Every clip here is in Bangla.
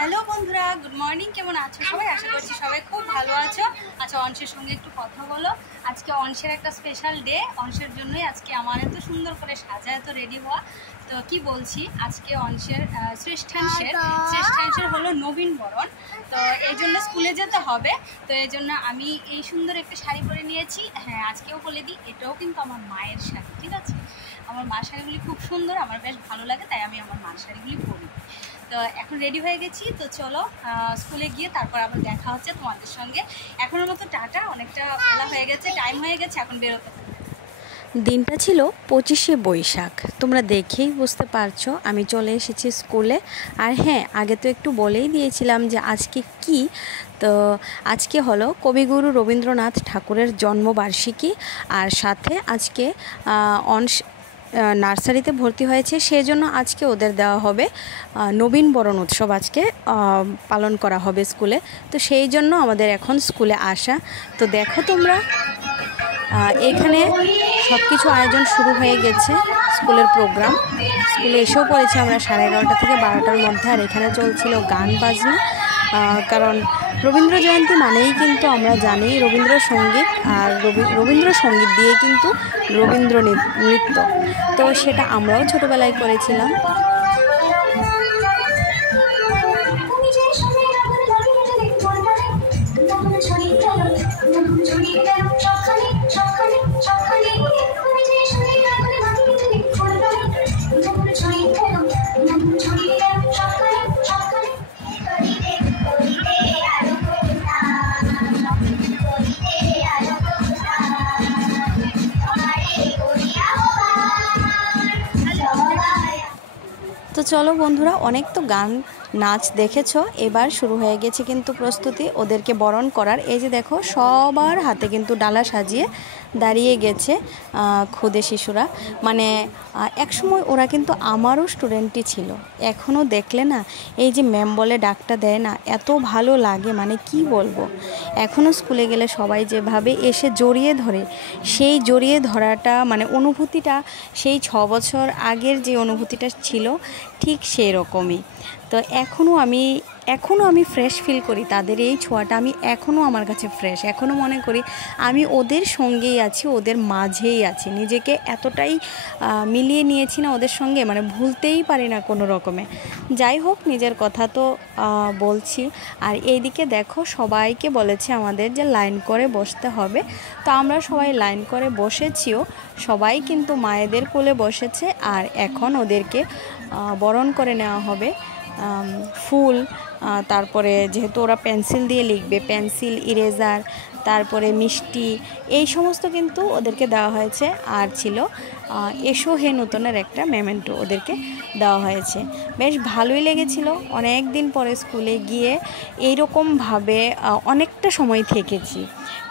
হ্যালো বন্ধুরা, গুড মর্নিং। কেমন আছো সবাই? আশা করছি সবাই খুব ভালো আছো। আচ্ছা, অংশের সঙ্গে একটু কথা বলো। আজকে অংশের একটা স্পেশাল ডে। অংশের জন্যই আজকে আমার এত সুন্দর করে সাজা, এত রেডি হওয়া। তো কি বলছি, আজকে অংশের শ্রেষ্ঠাংশের হলো নবীন বরণ। তো এই জন্য স্কুলে যেতে হবে। তো এই জন্য আমি এই সুন্দর একটা শাড়ি পরে নিয়েছি। হ্যাঁ, আজকেও বলে দিই, এটাও কিন্তু আমার মায়ের শাড়ি, ঠিক আছে? আমার মার শাড়িগুলি খুব সুন্দর, আমার বেশ ভালো লাগে, তাই আমি আমার মার শাড়িগুলি পরি। তো এখন রেডি হয়ে গেছি। তো চলো স্কুলে গিয়ে তারপর আবার দেখা হচ্ছে তোমাদের সঙ্গে। এখনের মতো টাটা, অনেকটা বেলা হয়ে গেছে, টাইম হয়ে গেছে, এখন বেরোতে হবে। দিনটা ছিল 25শে বৈশাখ। তোমরা দেখেই বুঝতে পারছো আমি চলে এসেছি স্কুলে। আর হ্যাঁ, আগে তো একটু বলেই দিয়েছিলাম যে আজকে কি। তো আজকে হলো কবিগুরু রবীন্দ্রনাথ ঠাকুরের জন্মবার্ষিকী। আর সাথে আজকে নার্সারিতে ভর্তি হয়েছে, সেই জন্য আজকে ওদের দেওয়া হবে নবীন বরণ উৎসব। আজকে পালন করা হবে স্কুলে। তো সেই জন্য আমাদের এখন স্কুলে আসা। তো দেখো তোমরা, এখানে সব কিছু আয়োজন শুরু হয়ে গেছে। স্কুলের প্রোগ্রাম, স্কুলে এসেও পড়েছি আমরা 11:30 থেকে 12টার মধ্যে। আর এখানে চলছিল গান বাজনা, কারণ রবীন্দ্র জয়ন্তী মানেই কিন্তু আমরা জানি রবীন্দ্রসঙ্গীত। আর রবীন্দ্রসঙ্গীত দিয়ে কিন্তু রবীন্দ্র নৃত্য। তো সেটা আমরাও ছোটোবেলায় করেছিলাম। তো চলো বন্ধুরা, অনেক তো গান নাচ দেখেছো, এবার শুরু হয়ে গেছে কিন্তু প্রস্তুতি ওদেরকে বরণ করার। এই যে দেখো, সবার হাতে কিন্তু ডালা সাজিয়ে দাঁড়িয়ে গেছে খুদে শিশুরা। মানে একসময় ওরা কিন্তু আমারও স্টুডেন্টই ছিল। এখনও দেখলে না, এই যে ম্যাম বলে ডাকটা দেয় না, এত ভালো লাগে, মানে কি বলবো। এখনও স্কুলে গেলে সবাই যেভাবে এসে জড়িয়ে ধরে, সেই জড়িয়ে ধরাটা মানে অনুভূতিটা সেই 6 বছর আগের যে অনুভূতিটা ছিল ঠিক সেই রকমই। তো এখনও আমি ফ্রেশ ফিল করি। তাদের এই ছোঁয়াটা আমি এখনও আমার কাছে ফ্রেশ। এখনও মনে করি আমি ওদের সঙ্গেই আছি, ওদের মাঝেই আছি। নিজেকে এতটাই মিলিয়ে নিয়েছি না ওদের সঙ্গে, মানে ভুলতেই পারি না কোনো রকমে। যাই হোক, নিজের কথা তো বলছি। আর এইদিকে দেখো, সবাইকে বলেছে আমাদের যে লাইন করে বসতে হবে। তো আমরা সবাই লাইন করে বসেছিও। সবাই কিন্তু মায়েদের কোলে বসেছে। আর এখন ওদেরকে বরণ করে নেওয়া হবে। ফুল, তারপরে যেহেতু ওরা পেন্সিল দিয়ে লিখবে, পেন্সিল, ইরেজার, তারপরে মিষ্টি, এই সমস্ত কিন্তু ওদেরকে দেওয়া হয়েছে। আর ছিল এসো হে নূতনের একটা মেমেন্টো ওদেরকে দেওয়া হয়েছে। বেশ ভালোই লেগেছিল। অনেক দিন পরে স্কুলে গিয়ে এইরকমভাবে অনেকটা সময় থেকেছি।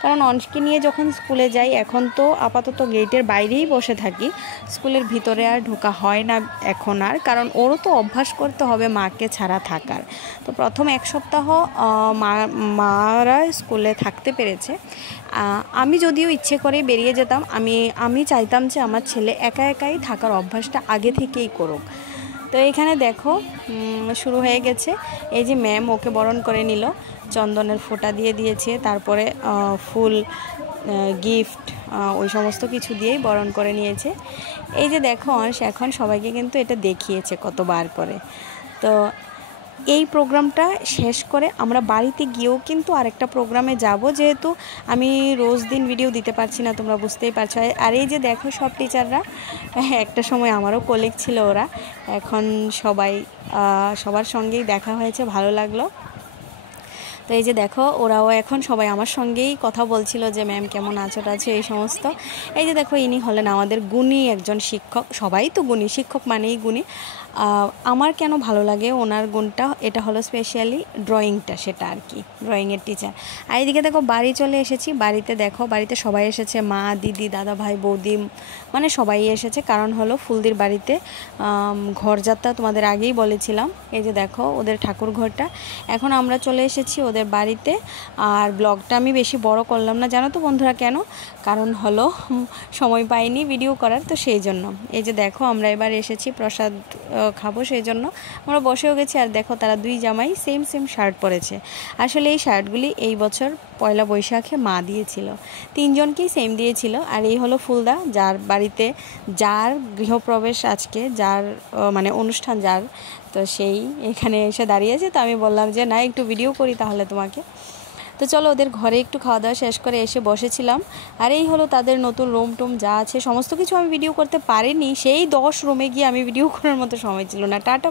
কারণ অংশকে নিয়ে যখন স্কুলে যাই, এখন তো আপাতত গেটের বাইরেই বসে থাকি, স্কুলের ভিতরে আর ঢোকা হয় না এখন আর। কারণ ওরও তো অভ্যাস করতে হবে মাকে ছাড়া থাকার। তো প্রথম 1 সপ্তাহ মারা স্কুলে থাকতে পেরেছে। আমি যদিও ইচ্ছে করে বেরিয়ে যেতাম, আমি চাইতাম যে আমার ছেলে একা একাই থাকার অভ্যাসটা আগে থেকেই করুক। তো এখানে দেখো শুরু হয়ে গেছে। এই যে ম্যাম ওকে বরণ করে নিল, চন্দনের ফোঁটা দিয়ে দিয়েছে, তারপরে ফুল, গিফট, ওই সমস্ত কিছু দিয়েই বরণ করে নিয়েছে। এই যে দেখো, এখন সবাইকে কিন্তু এটা দেখিয়েছে কতবার করে। তো এই প্রোগ্রামটা শেষ করে আমরা বাড়িতে গিয়েও কিন্তু আরেকটা প্রোগ্রামে যাব, যেহেতু আমি রোজ দিন ভিডিও দিতে পারছি না, তোমরা বুঝতেই পারছো। আর এই যে দেখো, সব টিচাররা, একটা সময় আমারও কলিগ ছিল ওরা, এখন সবার সঙ্গেই দেখা হয়েছে, ভালো লাগলো। তো এই যে দেখো ওরাও এখন সবাই আমার সঙ্গেই কথা বলছিল যে ম্যাম কেমন আছো এই সমস্ত। এই যে দেখো ইনি হলেন আমাদের গুণী একজন শিক্ষক, সবাই তো গুণী, শিক্ষক মানেই গুণী। আমার কেন ভালো লাগে ওনার গুণটা, এটা হলো স্পেশালি ড্রয়িংটা, সেটা আর কি, ড্রয়িংয়ের টিচার। আর এইদিকে দেখো বাড়ি চলে এসেছি, বাড়িতে দেখো বাড়িতে সবাই এসেছে, মা, দিদি, দাদা ভাই, বৌদি, মানে সবাই এসেছে। কারণ হলো ফুলদির বাড়িতে ঘরযাত্রা, তোমাদের আগেই বলেছিলাম। এই যে দেখো ওদের ঠাকুর ঘরটা। এখন আমরা চলে এসেছি ওদের বাড়িতে। আর ব্লগটা আমি বেশি বড় করলাম না, জানো তো বন্ধুরা কেন? কারণ হলো সময় পাইনি ভিডিও করার, তো সেই জন্য। এই যে দেখো আমরা এবার এসেছি প্রসাদ খাবো, সেই জন্য আমরা বসেও গেছি। আর দেখো তারা দুই জামাই সেম সেম শার্ট পরেছে। আসলে এই শার্টগুলি এই বছর পয়লা বৈশাখে মা দিয়েছিল, তিনজনকেই সেম দিয়েছিল। আর এই হলো ফুলদা, যার বাড়িতে, যার গৃহপ্রবেশ আজকে, যার মানে অনুষ্ঠান যার, তো সেই এখানে এসে দাঁড়িয়েছে। তো আমি বললাম যে না, একটু ভিডিও করি তাহলে তোমাকে। তো চলো ওদের ঘরে একটু খাওয়া দাওয়া শেষ করে এসে বসেছিলাম। আর এই হলো তাদের নতুন রুম টুম যা আছে, সমস্ত কিছু আমি ভিডিও করতে পারিনি, সেই 10 রুমে গিয়ে আমি ভিডিও করার মতো সময় ছিল না। টাটা।